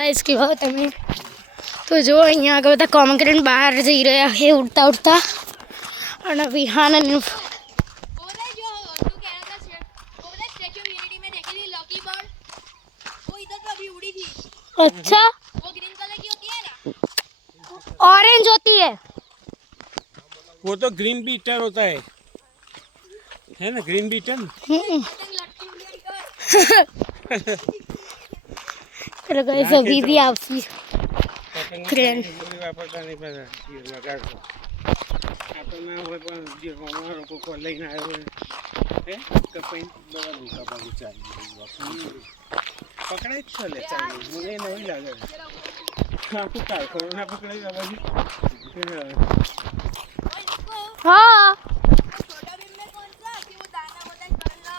Guys की बात है तो जो यहाँ का बता कॉन्क्रीट बाहर जई रहा है उड़ता उड़ता और विहान अच्छा वो ग्रीन कलर की होती है ना, ऑरेंज होती है वो तो ग्रीन बीटर होता है ना ग्रीन बीटर। चलो गाइस अभी भी आपसी क्रेन વાપરતા નહીં પાછા લગાડતો આપણને હોય પણ જે અમારો કોકો લઈને આવ્યો હે કપાઈ બરાબર કપાવી ચાલી પકડાય જ છે લે ચાલી મને નવી લાગે આખું કારખો ના પકડાઈ આ બાજુ हाँ छोटा भीम में कौन सा कि वो दाना होता है कर लो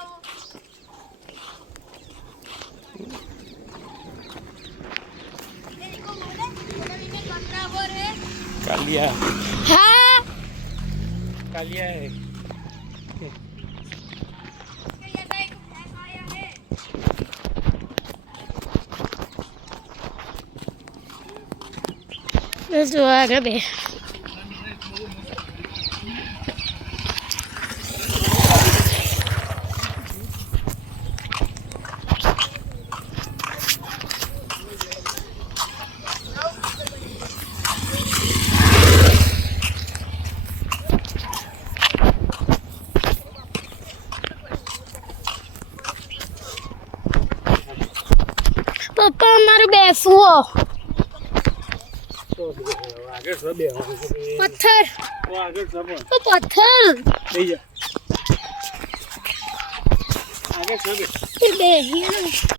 ये देखो बोले छोटा भीम में कंद्रा वो रे कालिया हाँ कालिया है कि ऐसा एक भैंस आया है बस जो आ गया बे पप्पा हमारे बैसुओ તો આગળ સબ બે पत्थर તો આગળ સબ तो पत्थर લઈ જા આગળ સબ ये बेही